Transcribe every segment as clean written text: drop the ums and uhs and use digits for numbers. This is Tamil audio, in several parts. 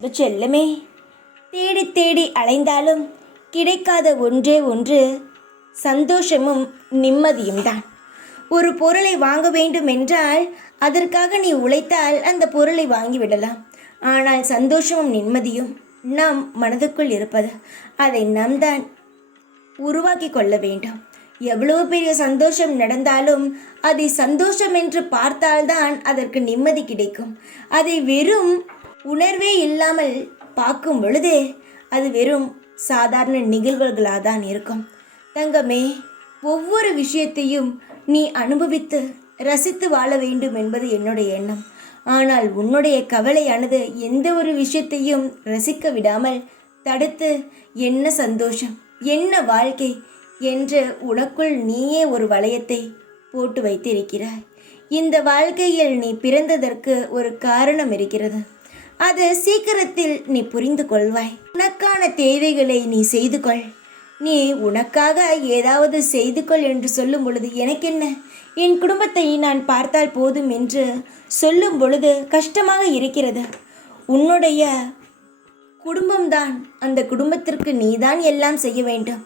செல்லமே, தேடி தேடி அலைந்தாலும் கிடைக்காத ஒன்றே ஒன்று சந்தோஷமும் நிம்மதியும் தான். ஒரு பொருளை வாங்க வேண்டும் என்றால் அதற்காக நீ உழைத்தால் அந்த பொருளை வாங்கிவிடலாம். ஆனால் சந்தோஷமும் நிம்மதியும் நம் மனதுக்குள் இருப்பது. அதை நாம் தான் உருவாக்கி கொள்ள வேண்டும். எவ்வளவு பெரிய சந்தோஷம் நடந்தாலும் அதை சந்தோஷம் என்று பார்த்தால்தான் அதற்கு நிம்மதி கிடைக்கும். அதை வெறும் உணர்வே இல்லாமல் பார்க்கும் பொழுதே அது வெறும் சாதாரண நிகழ்வுகளாக தான் இருக்கும். தங்கமே, ஒவ்வொரு விஷயத்தையும் நீ அனுபவித்து ரசித்து வாழ வேண்டும் என்பது என்னுடைய எண்ணம். ஆனால் உன்னுடைய கவலையானது எந்த ஒரு விஷயத்தையும் ரசிக்க விடாமல் தடுத்து என்ன சந்தோஷம், என்ன வாழ்க்கை என்று உனக்குள் நீயே ஒரு வளையத்தை போட்டு வைத்திருக்கிறாய். இந்த வாழ்க்கையில் நீ பிறந்ததற்கு ஒரு காரணம் இருக்கிறது. அது சீக்கிரத்தில் நீ புரிந்து கொள்வாய். உனக்கான தேவைகளை நீ செய்து கொள். நீ உனக்காக ஏதாவது செய்து கொள் என்று சொல்லும் பொழுது எனக்கென்ன, என் குடும்பத்தை நான் பார்த்தால் போதும் என்று சொல்லும் பொழுது கஷ்டமாக இருக்கிறது. உன்னுடைய குடும்பம்தான், அந்த குடும்பத்திற்கு நீதான் எல்லாம் செய்ய வேண்டும்.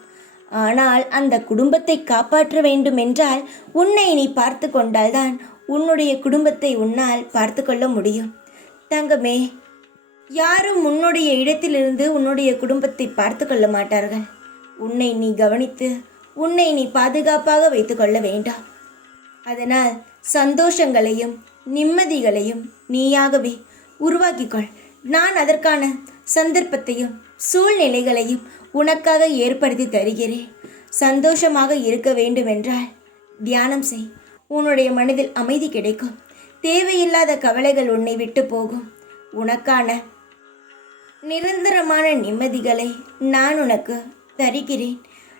ஆனால் அந்த குடும்பத்தை காப்பாற்ற வேண்டும் என்றால் உன்னை நீ பார்த்து கொண்டால்தான் உன்னுடைய குடும்பத்தை உன்னால் பார்த்து கொள்ள முடியும். தங்கமே, யாரும் உன்னுடைய இடத்திலிருந்து உன்னுடைய குடும்பத்தை பார்த்து கொள்ள மாட்டார்கள். உன்னை நீ கவனித்து உன்னை நீ பாதுகாப்பாக வைத்து கொள்ள வேண்டாம். அதனால் சந்தோஷங்களையும் நிம்மதிகளையும் நீயாகவே உருவாக்கிக்கொள். நான் அதற்கான சந்தர்ப்பத்தையும் சூழ்நிலைகளையும் உனக்காக ஏற்படுத்தி தருகிறேன். சந்தோஷமாக இருக்க வேண்டுமென்றால் தியானம் செய். உன்னுடைய மனதில் அமைதி கிடைக்கும். தேவையில்லாத கவலைகள் உன்னை விட்டு போகும். உனக்கான நிரந்தரமான நிம்மதிகளை நான் உனக்கு தருகிறேன்.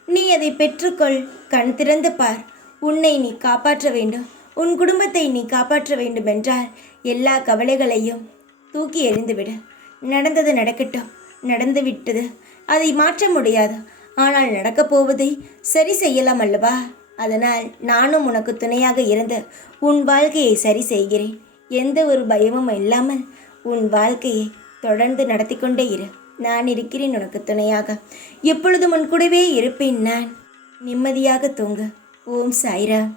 நீ அதை பெற்றுக்கொள். கண் திறந்து பார். உன்னை நீ காப்பாற்ற வேண்டும், உன் குடும்பத்தை நீ காப்பாற்ற வேண்டுமென்றால் எல்லா கவலைகளையும் தூக்கி எறிந்துவிடு. நடந்தது நடக்கட்டும். நடந்து விட்டது, அதை மாற்ற முடியாது. ஆனால் நடக்கப் போவதை சரி செய்யலாம் அல்லவா? அதனால் நானும் உனக்கு துணையாக இருந்து உன் வாழ்க்கையை சரி செய்கிறேன். எந்த ஒரு பயமும் இல்லாமல் உன் வாழ்க்கையை தொடர்ந்து நடத்தி கொண்டே இரு. நான் இருக்கிறேன் உனக்கு துணையாக. எப்பொழுதும் உன் கூடவே இருப்பேன் நான். நிம்மதியாக தூங்கு. ஓம் சாய்ராம்.